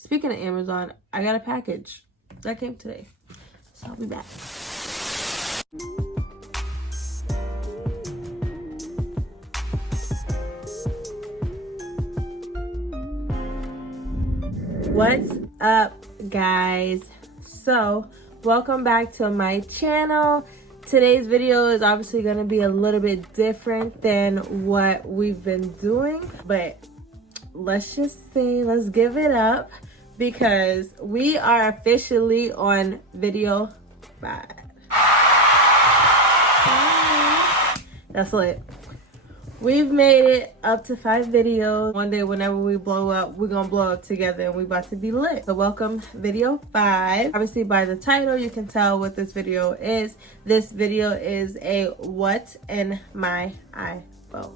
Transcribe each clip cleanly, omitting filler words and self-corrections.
Speaking of Amazon, I got a package that came today, so I'll be back. What's up, guys? So welcome back to my channel. Today's video is obviously going to be a little bit different than what we've been doing, but let's just say, let's give it up because we are officially on video 5. That's lit. We've made it up to 5 videos. One day, whenever we blow up, we're gonna blow up together and we about to be lit. So welcome video 5. Obviously by the title, you can tell what this video is. This video is a what's in my iPhone.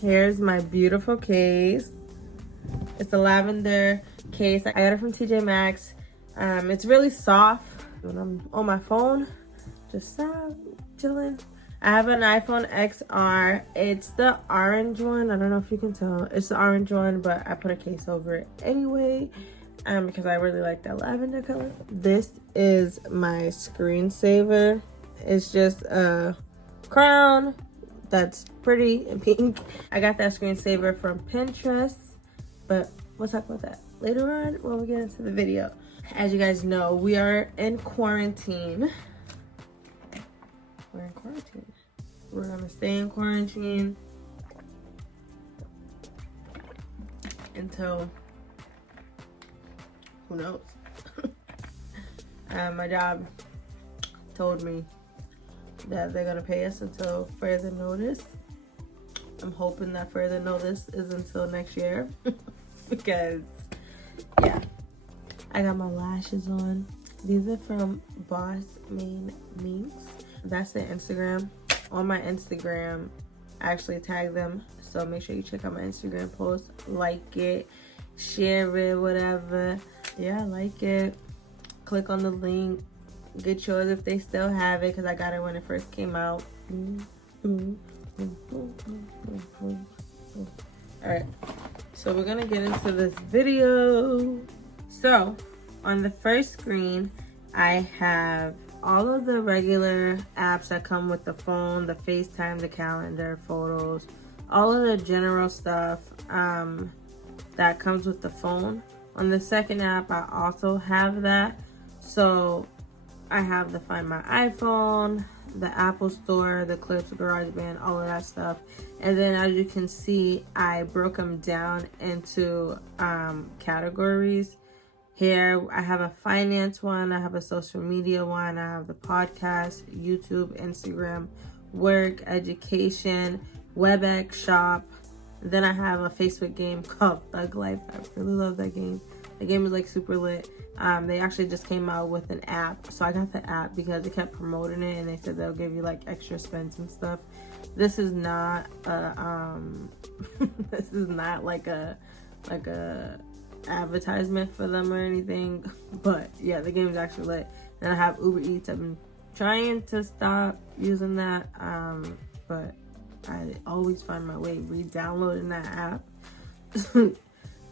Here's my beautiful case. It's a lavender case. I got it from TJ Maxx. It's really soft. When I'm on my phone, just chilling. I have an iPhone XR. It's the orange one. I don't know if you can tell. It's the orange one, but I put a case over it anyway because I really like that lavender color. This is my screensaver. It's just a crown that's pretty and pink. I got that screensaver from Pinterest, but we'll talk about that later on when we get into the video. As you guys know, we are in quarantine. We're in quarantine. We're gonna stay in quarantine until who knows. My job told me that they're gonna pay us until further notice. I'm hoping that further notice is until next year because yeah, I got my lashes on. These are from Boss Main Minks. That's their Instagram. On my Instagram, I actually tag them, so make sure you check out my Instagram post, like it, share it, whatever. Yeah, like it, click on the link, get yours if they still have it, because I got it when it first came out. Alright, so we're gonna get into this video. So on the first screen, I have all of the regular apps that come with the phone, the FaceTime, the calendar, photos, all of the general stuff that comes with the phone. On the second app, I also have that. So I have the Find My iPhone, the Apple Store, the Clips, GarageBand, all of that stuff. And then as you can see, I broke them down into categories. Here, I have a finance one, I have a social media one, I have the podcast, YouTube, Instagram, work, education, WebEx, shop. Then I have a Facebook game called Thug Life. I really love that game. The game is like super lit. They actually just came out with an app. So I got the app because they kept promoting it and they said they'll give you like extra spins and stuff. This is not a, this is not like a advertisement for them or anything, but yeah, the game is actually lit. And I have Uber Eats. I've been trying to stop using that, but I always find my way re-downloading that app.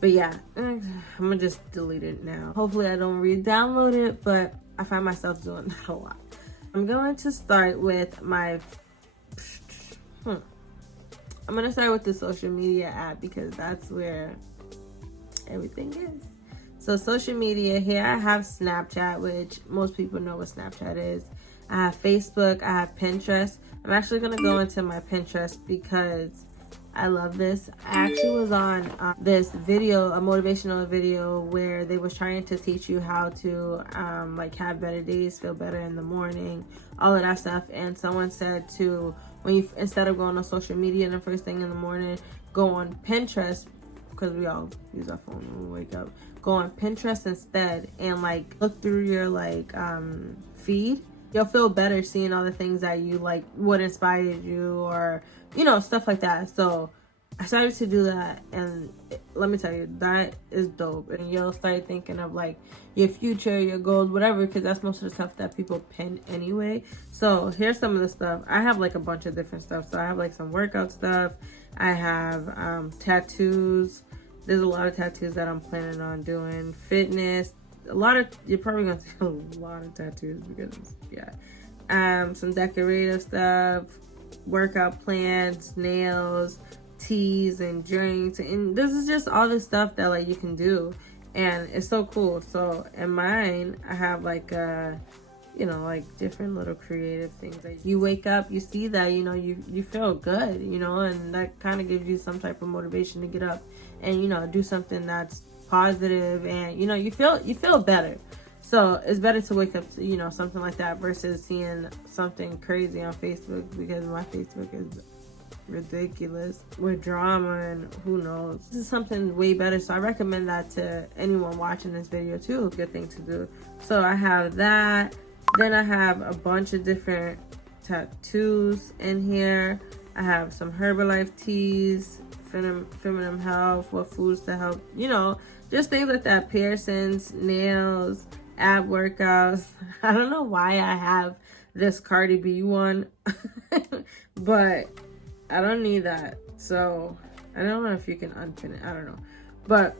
But yeah, I'm gonna just delete it now. Hopefully I don't re-download it, but I find myself doing that a lot. I'm going to start with my I'm gonna start with the social media app because that's where everything is. So social media, here I have Snapchat, which most people know what Snapchat is. I have Facebook, I have Pinterest. I'm actually gonna go into my Pinterest because I love this. I actually was on this video, a motivational video where they was trying to teach you how to like have better days, feel better in the morning, all of that stuff. And someone said to, when you, instead of going on social media the first thing in the morning, go on Pinterest, because we all use our phone when we wake up. Go on Pinterest instead and like look through your like feed. You'll feel better seeing all the things that you like, what inspired you, or you know, stuff like that. So I started to do that, and let me tell you, that is dope. And you'll start thinking of like your future, your goals, whatever, because that's most of the stuff that people pin anyway. So here's some of the stuff. I have like a bunch of different stuff. So I have like some workout stuff. I have tattoos. There's a lot of tattoos that I'm planning on doing. Fitness, you're probably gonna see a lot of tattoos because, yeah. Some decorative stuff, workout plans, nails, teas and drinks. And this is just all the stuff that like you can do. And it's so cool. So in mine, I have like like different little creative things. Like you wake up, you see that, you feel good, and that kind of gives you some type of motivation to get up and, do something that's positive and, you feel better. So it's better to wake up to, something like that versus seeing something crazy on Facebook, because my Facebook is ridiculous with drama and who knows. This is something way better, so I recommend that to anyone watching this video too. Good thing to do. So I have that. Then I have a bunch of different tattoos in here. I have some Herbalife teas, feminine health, what foods to help, just things like that. Piercings, nails, ab workouts. I don't know why I have this Cardi B one, but I don't need that. So I don't know if you can unpin it. I don't know. But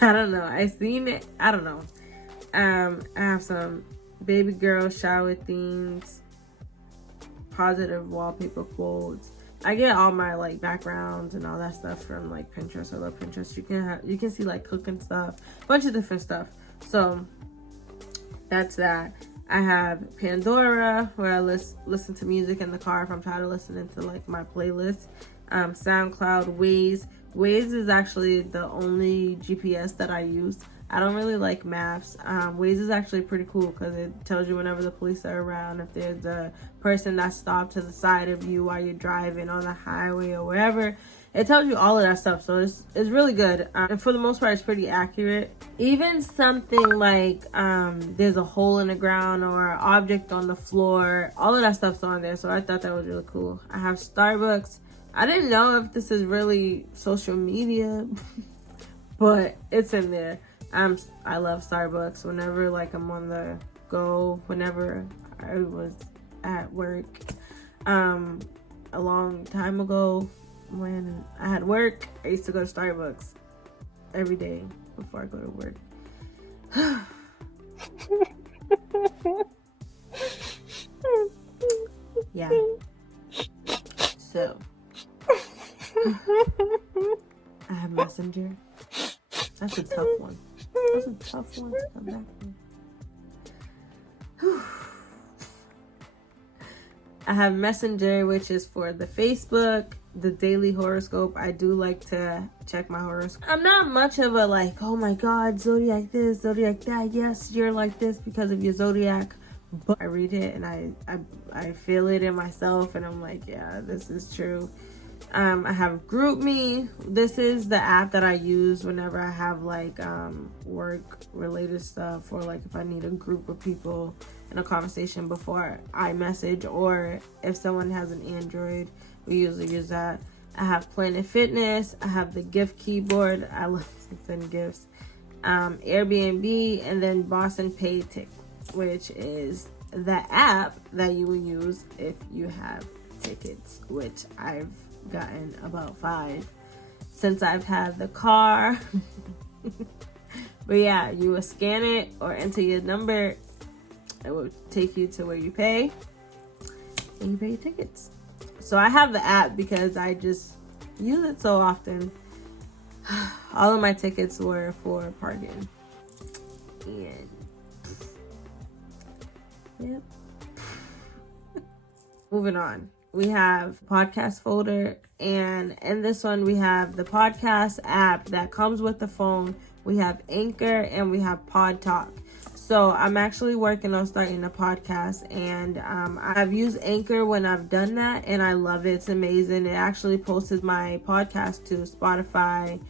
I don't know. I seen it. I don't know. I have some baby girl shower themes, positive wallpaper quotes. I get all my like backgrounds and all that stuff from like Pinterest. I love Pinterest. You can see like cooking stuff, a bunch of different stuff. So that's that. I have Pandora, where I listen to music in the car if I'm trying to listen into like my playlist. SoundCloud, Waze. Waze is actually the only GPS that I use. I don't really like maps. Waze is actually pretty cool because it tells you whenever the police are around, if there's a person that stopped to the side of you while you're driving on the highway or wherever. It tells you all of that stuff, so it's really good. And for the most part, it's pretty accurate. Even something like there's a hole in the ground or an object on the floor, all of that stuff's on there, so I thought that was really cool. I have Starbucks. I didn't know if this is really social media, but it's in there. I love Starbucks. Whenever like I'm on the go, whenever I was at work, a long time ago, when I had work, I used to go to Starbucks every day before I go to work. Yeah. So I have Messenger. That's a tough one. That's a tough one to come back from. I have Messenger, which is for the Facebook, the daily horoscope. I do like to check my horoscope. I'm not much of a like, oh my God, zodiac this, zodiac that. Yes, you're like this because of your zodiac. But I read it and I feel it in myself, and I'm like, yeah, this is true. I have GroupMe. This is the app that I use whenever I have like work related stuff, or like if I need a group of people in a conversation before I message, or if someone has an Android, we usually use that. I have Planet Fitness. I have the gift keyboard. I love to send gifts. Airbnb, and then Boston Pay Tick, which is the app that you will use if you have tickets, which I've gotten about 5 since I've had the car. But yeah, you will scan it or enter your number. It will take you to where you pay, and you pay your tickets. So I have the app because I just use it so often. All of my tickets were for parking. And yep. Moving on. We have podcast folder, and in this one we have the podcast app that comes with the phone. We have Anchor and we have Pod Talk. So I'm actually working on starting a podcast, and I've used Anchor when I've done that, and I love it. It's amazing. It actually posts my podcast to Spotify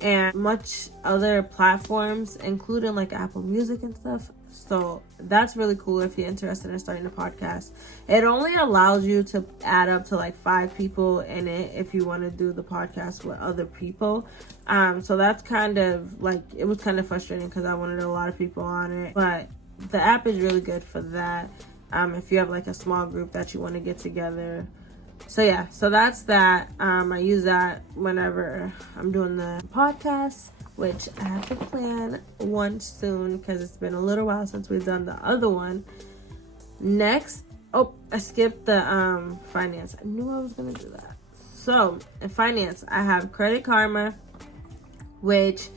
and much other platforms, including like Apple Music and stuff. So that's really cool if you're interested in starting a podcast. It only allows you to add up to like 5 people in it if you want to do the podcast with other people. So that's kind of like, it was kind of frustrating because I wanted a lot of people on it, but the app is really good for that. If you have like a small group that you want to get together So yeah, so that's that. I use that whenever I'm doing the podcast, which I have to plan one soon because it's been a little while since we've done the other one. Next, oh, I skipped the finance. I knew I was gonna do that. So in finance, I have Credit Karma, which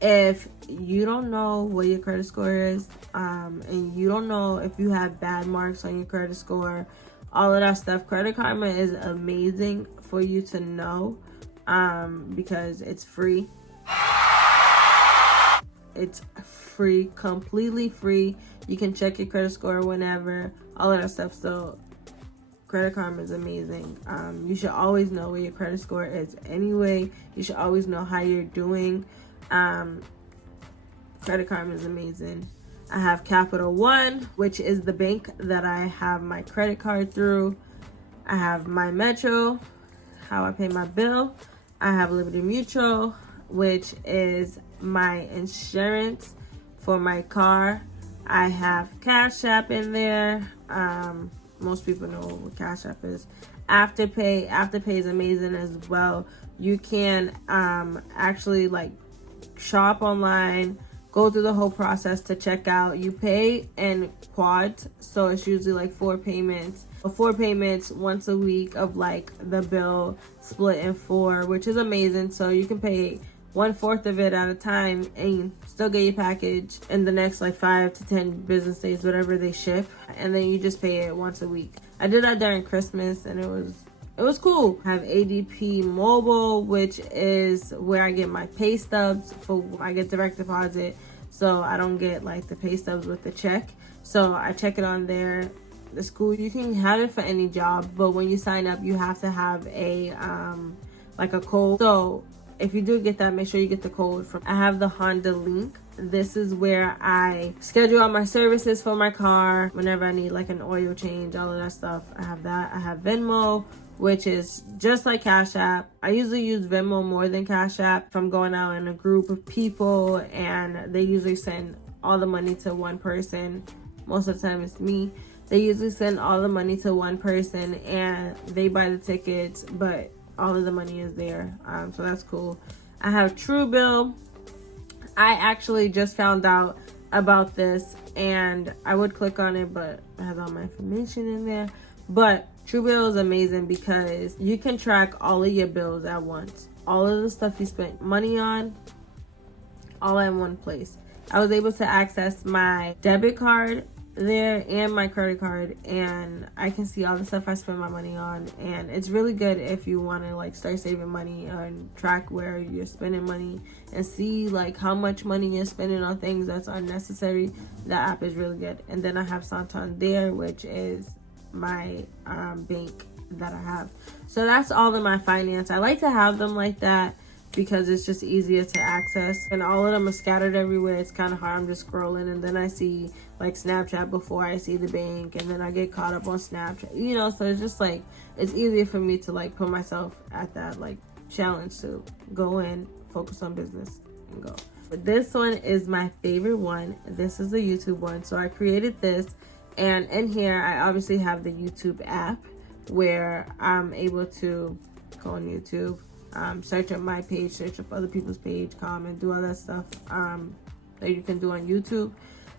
if you don't know what your credit score is, and you don't know if you have bad marks on your credit score, all of that stuff, Credit Karma is amazing for you to know, because it's free. It's free, completely free. You can check your credit score whenever, all of that stuff. So Credit Karma is amazing. You should always know what your credit score is anyway. You should always know how you're doing. Credit Karma is amazing. I have Capital One, which is the bank that I have my credit card through. I have My Metro, how I pay my bill. I have Liberty Mutual, which is my insurance for my car. I have Cash App in there. Most people know what Cash App is. Afterpay. Afterpay is amazing as well. You can actually like shop online, go through the whole process to check out. You pay in quads, so it's usually like 4 payments. 4 payments once a week of like the bill split in 4, which is amazing. So you can pay 1/4 of it at a time and still get your package in the next like 5 to 10 business days, whatever they ship, and then you just pay it once a week. I did that during Christmas and it was cool. I have ADP Mobile, which is where I get my pay stubs for. I get direct deposit, so I don't get like the pay stubs with the check. So I check it on there. It's cool. You can have it for any job, but when you sign up, you have to have a like a code. So if you do get that, make sure you get the code from. I have the Honda Link. This is where I schedule all my services for my car whenever I need like an oil change, all of that stuff. I have that. I have Venmo, which is just like Cash App. I usually use Venmo more than Cash App if I'm going out in a group of people and they usually send all the money to one person. Most of the time it's me. They usually send all the money to one person and they buy the tickets, but all of the money is there. So that's cool. I have Truebill. I actually just found out about this and I would click on it, but it has all my information in there. But Truebill is amazing because you can track all of your bills at once. All of the stuff you spent money on, all in one place. I was able to access my debit card there and my credit card, and I can see all the stuff I spend my money on. And it's really good if you want to like start saving money and track where you're spending money and see like how much money you're spending on things that's unnecessary. That app is really good. And then I have Santander, which is my bank that I have. So that's all in my finance. I like to have them like that because it's just easier to access, and all of them are scattered everywhere. It's kind of hard. I'm just scrolling and then I see like Snapchat before I see the bank, and then I get caught up on Snapchat, you know. So it's just like it's easier for me to like put myself at that like challenge to go in, focus on business and go. But this one is my favorite one. This is the YouTube one. So I created this, and in here I obviously have the YouTube app where I'm able to go on YouTube, search up my page, search up other people's page, comment, do all that stuff that you can do on YouTube.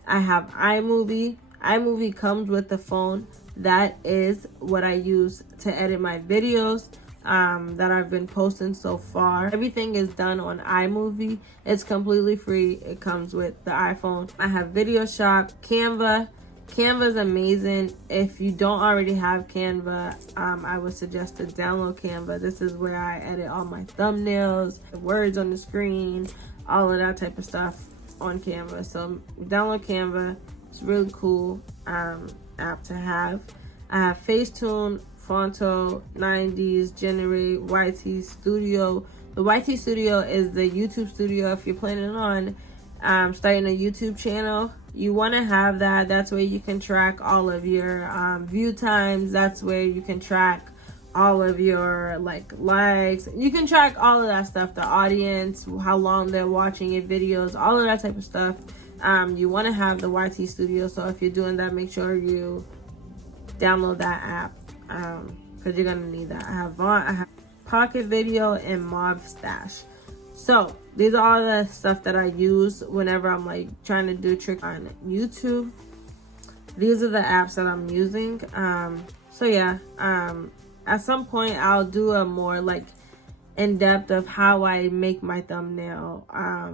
I have iMovie. iMovie comes with the phone. That is what I use to edit my videos that I've been posting so far. Everything is done on iMovie. It's completely free. It comes with the iPhone. I have Video Shop, Canva. Canva is amazing. If you don't already have Canva, I would suggest to download Canva. This is where I edit all my thumbnails, the words on the screen, all of that type of stuff on Canva. So download Canva. It's a really cool app to have. I have Facetune, Fonto, 90s, Generate, YT Studio. The YT Studio is the YouTube studio if you're planning on starting a YouTube channel. You want to have that. That's where you can track all of your view times. That's where you can track all of your likes. You can track all of that stuff, the audience, how long they're watching your videos, all of that type of stuff. You want to have the YT Studio. So if you're doing that, make sure you download that app because you're gonna need that. I have Pocket Video and Movstash. So these are all the stuff that I use whenever I'm like trying to do tricks on YouTube. These are the apps that I'm using. So yeah, at some point I'll do a more like in depth of how I make my thumbnail,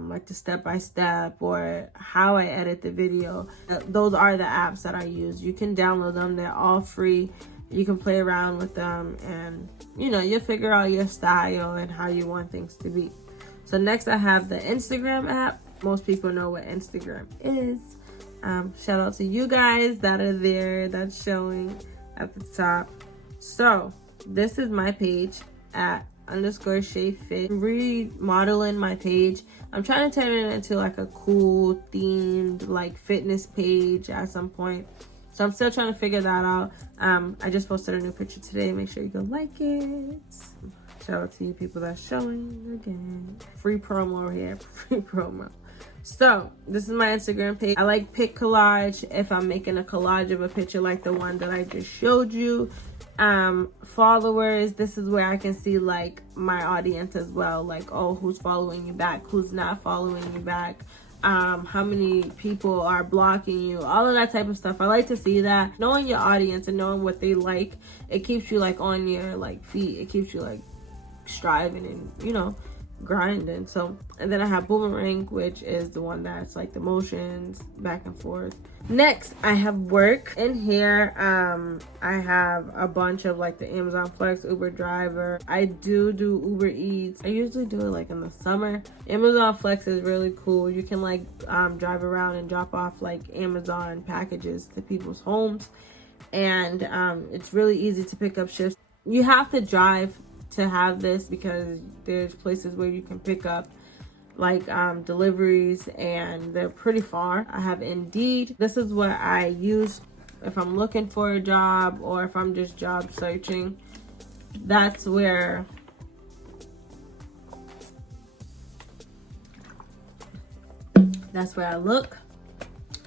like the step-by-step, or how I edit the video. Those are the apps that I use. You can download them, they're all free. You can play around with them, and you know, you'll figure out your style and how you want things to be. So next I have the Instagram app. Most people know what Instagram is. Shout out to you guys that are there, that's showing at the top. So this is my page at _ShayFit. Remodeling my page. I'm trying to turn it into like a cool themed like fitness page at some point. So I'm still trying to figure that out. I just posted a new picture today. Make sure you go like it. Shout out to you people that's showing again. Free promo here. Free promo. So this is my Instagram page. I like pic collage if I'm making a collage of a picture like the one that I just showed you. Followers, this is where I can see like my audience as well, like, oh, who's following you back, who's not following you back, how many people are blocking you, all of that type of stuff. I like to see that. Knowing your audience and knowing what they like, it keeps you like on your like feet. It keeps you like striving and, you know, grinding. So, and then I have Boomerang, which is the one that's like the motions back and forth. Next I have work. In here I have a bunch of like the Amazon Flex, Uber Driver. I do Uber Eats. I usually do it like in the summer. Amazon Flex is really cool. You can like drive around and drop off like Amazon packages to people's homes, and it's really easy to pick up shifts. You have to drive to have this because there's places where you can pick up like deliveries, and they're pretty far. I have Indeed. This is what I use if I'm looking for a job or if I'm just job searching. That's where I look.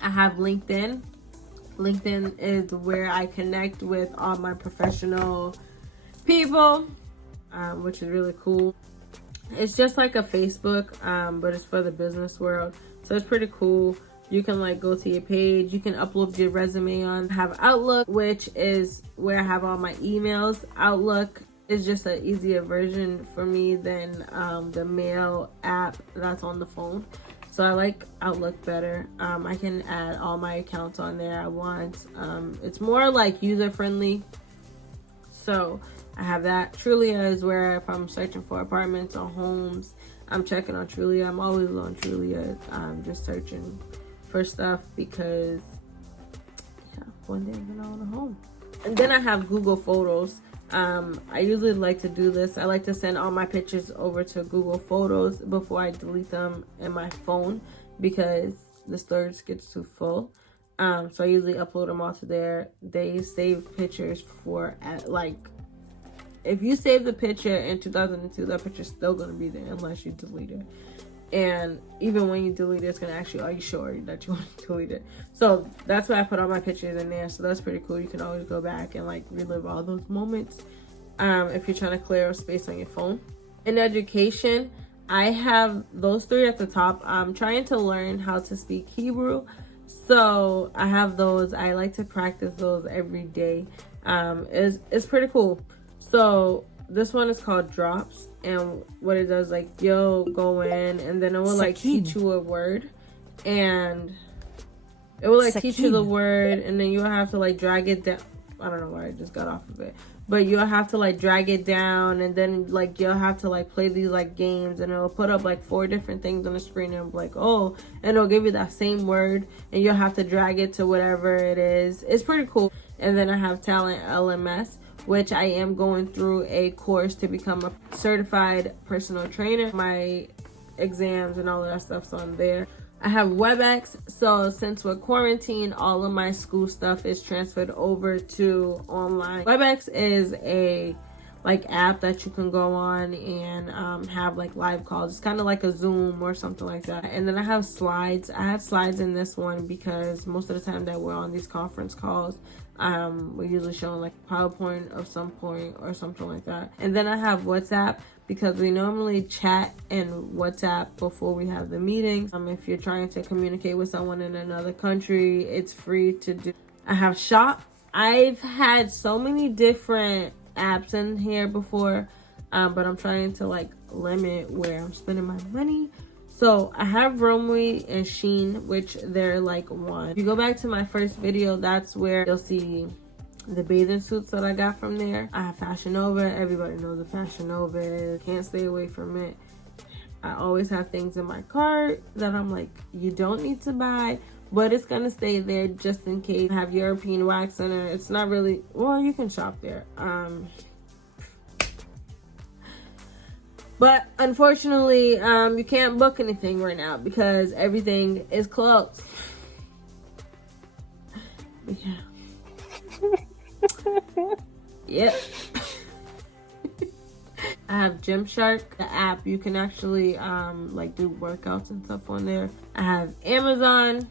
I have LinkedIn. LinkedIn is where I connect with all my professional people, which is really cool. It's just like a Facebook, but it's for the business world. So it's pretty cool. You can like go to your page. You can upload your resume on. I have Outlook, which is where I have all my emails. Outlook is just an easier version for me than the mail app that's on the phone. So I like Outlook better. I can add all my accounts on there at once. It's more like user friendly. So I have that. Trulia is where if I'm searching for apartments or homes, I'm checking on Trulia. I'm always on Trulia, just searching for stuff because, yeah, one day I'm gonna own a home. And then I have Google Photos. I usually like to do this. I like to send all my pictures over to Google Photos before I delete them in my phone because the storage gets too full. So I usually upload them all to there. They save pictures for like, if you save the picture in 2002, that picture's still gonna be there unless you delete it. And even when you delete it, it's gonna ask you, are you sure that you want to delete it? So that's why I put all my pictures in there. So that's pretty cool. You can always go back and like relive all those moments if you're trying to clear up space on your phone. In education, I have those three at the top. I'm trying to learn how to speak Hebrew. So I have those. I like to practice those every day. It's pretty cool. So this one is called Drops, and what it does, like, you'll go in and then it will like teach you a word, and it will like teach you the word, and then you'll have to like drag it down. I don't know why I just got off of it, but you'll have to like drag it down, and then like you'll have to like play these like games, and it'll put up like 4 different things on the screen, and like, oh, and it'll give you that same word, and you'll have to drag it to whatever it is. It's pretty cool. And then I have Talent LMS, which I am going through a course to become a certified personal trainer. My exams and all of that stuff's on there. I have WebEx. So since we're quarantined, all of my school stuff is transferred over to online. WebEx is a like app that you can go on and have like live calls. It's kind of like a Zoom or something like that. And then I have slides. I have slides in this one because most of the time that we're on these conference calls, we're usually showing like PowerPoint of some point or something like that. And then I have WhatsApp because we normally chat in WhatsApp before we have the meetings. If you're trying to communicate with someone in another country, it's free to do. I have Shop. I've had so many different apps in here before, but I'm trying to like limit where I'm spending my money. So I have Romwe and Shein, which they're like one. If you go back to my first video, that's where you'll see the bathing suits that I got from there. I have Fashion Nova. Everybody knows what Fashion Nova is. Can't stay away from it. I always have things in my cart that I'm like, you don't need to buy, but it's gonna stay there just in case. I have European Wax Center. It's not really, well, you can shop there. But unfortunately, you can't book anything right now because everything is closed. Yeah. Yep. I have Gymshark, the app. You can actually like do workouts and stuff on there. I have Amazon.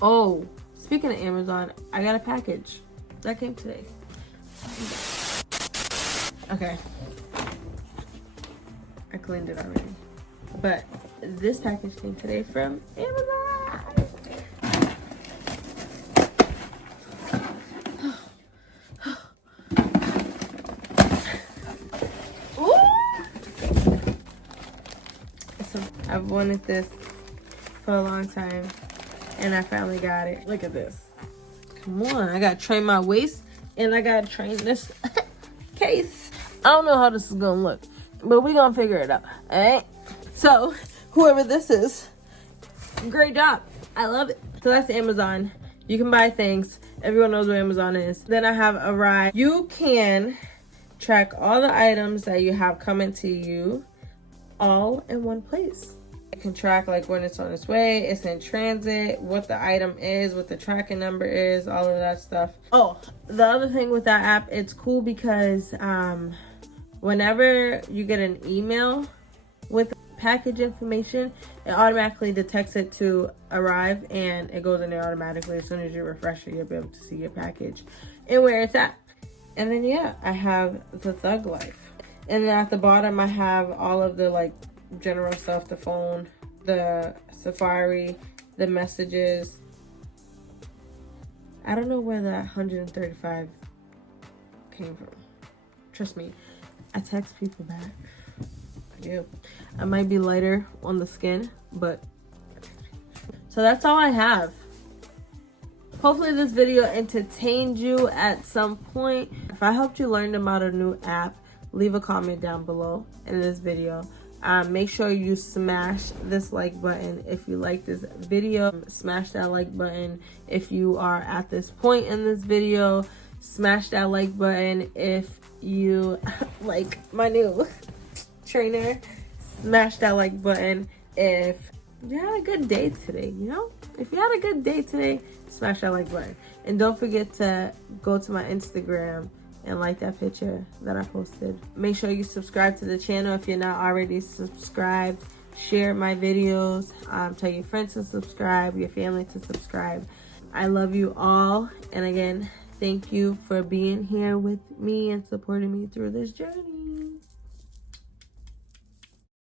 Oh, speaking of Amazon, I got a package that came today. Okay, I cleaned it already, but this package came today from Amazon. I've wanted this for a long time, and I finally got it. Look at this. Come on, I gotta train my waist, and I gotta train this case. I don't know how this is gonna look, but we gonna figure it out, all right? So, whoever this is, great job. I love it. So that's Amazon. You can buy things. Everyone knows what Amazon is. Then I have Arrive. You can track all the items that you have coming to you all in one place. You can track like when it's on its way, it's in transit, what the item is, what the tracking number is, all of that stuff. Oh, the other thing with that app, it's cool because whenever you get an email with package information, it automatically detects it to Arrive and it goes in there automatically. As soon as you refresh it, you'll be able to see your package and where it's at. And then yeah, I have the Thug Life. And then at the bottom, I have all of the like general stuff, the phone, the Safari, the messages. I don't know where that 135 came from. Trust me, I text people back. I do. I might be lighter on the skin, but so that's all I have. Hopefully this video entertained you at some point. If I helped you learn about a new app, leave a comment down below in this video. Make sure you smash this like button if you like this video. Smash that like button if you are at this point in this video. Smash that like button if you like my new trainer. Smash that like button if you had a good day today, you know? If you had a good day today, smash that like button. And don't forget to go to my Instagram and like that picture that I posted. Make sure you subscribe to the channel if you're not already subscribed. Share my videos. Tell your friends to subscribe, your family to subscribe. I love you all. And again, thank you for being here with me and supporting me through this journey.